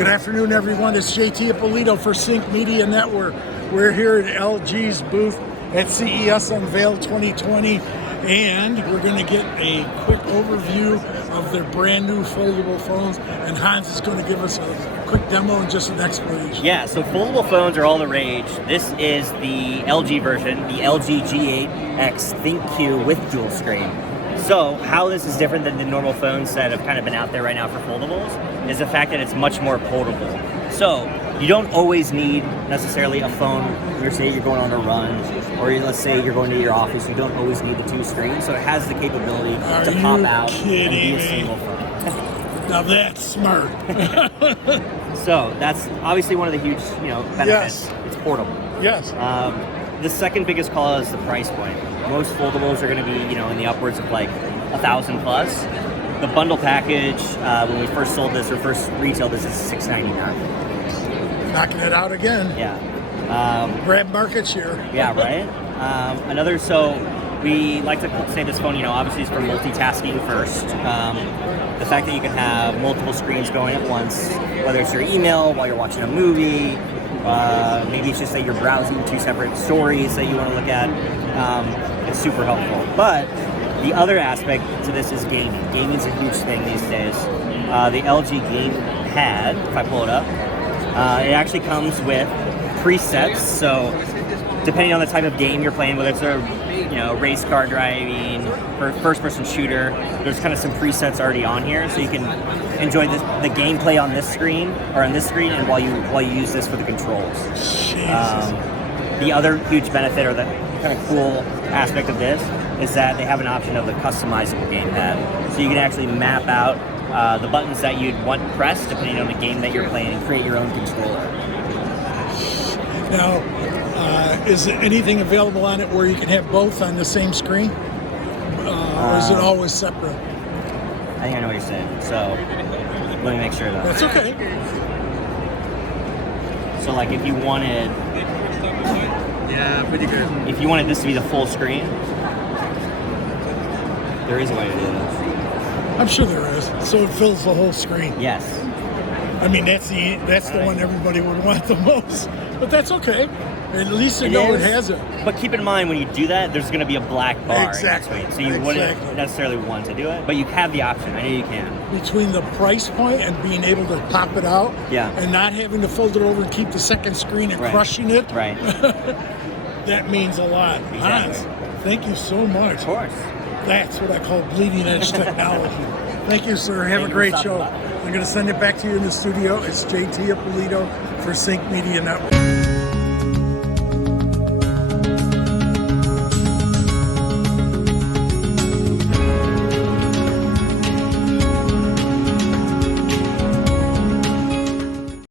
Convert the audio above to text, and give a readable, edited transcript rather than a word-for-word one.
Good afternoon, everyone. It's JT Ippolito for ThinQ Media Network. We're here at LG's booth at CES Unveiled 2020, and we're going to get a quick overview of their brand new foldable phones, and Hans is going to give us a quick demo and just an explanation. Yeah, so foldable phones are all the rage. This is the LG version, the LG G8X ThinQ with dual screen. So how this is different than the normal phones that have kind of been out there right now for foldables is the fact that it's much more portable. So you don't always need necessarily a phone. You're saying you're going on a run, or let's say you're going to your office. You don't always need the two screens. So it has the capability to pop out and be a single phone. Now that's smart. So that's obviously one of the huge, benefits. Yes. It's portable. Yes. The second biggest call is the price point. Most foldables are going to be, in the upwards of like $1,000 plus. The bundle package, when we first sold this or first retailed this, is $699. Knocking it out again. Yeah. Grab market share. Yeah, right. So we like to say this phone, obviously is for multitasking first. The fact that you can have multiple screens going at once, whether it's your email while you're watching a movie, maybe it's just that you're browsing two separate stories that you want to look at. It's super helpful. But the other aspect to this is gaming. Gaming is a huge thing these days. The LG Gamepad, if I pull it up, it actually comes with presets. So depending on the type of game you're playing, whether it's a race car driving or first-person shooter, there's kind of some presets already on here, so you can enjoy the gameplay on this screen and while you use this for the controls. The other huge benefit, or the kind of cool aspect of this, is that they have an option of the customizable gamepad, so you can actually map out the buttons that you'd want pressed depending on the game that you're playing and create your own controller. Now, is there anything available on it where you can have both on the same screen? Or is it always separate? I think I know what you're saying. So let me make sure though. That's okay. So like if you wanted, pretty good. if you wanted this to be the full screen, there is a way to do this. I'm sure there is. So it fills the whole screen. Yes. I mean, that's the one everybody would want the most. But that's okay. At least it has it. But keep in mind, when you do that, there's going to be a black bar Exactly. in between. So you wouldn't necessarily want to do it, but you have the option. I know you can. Between the price point and being able to pop it out, and not having to fold it over and keep the second screen and crushing it, that means a lot. Exactly. Hans, thank you so much. Of course. That's what I call bleeding edge technology. Thank you, sir. Have a great show. I'm going to send it back to you in the studio. It's JT Ippolito for ThinQ Media Network.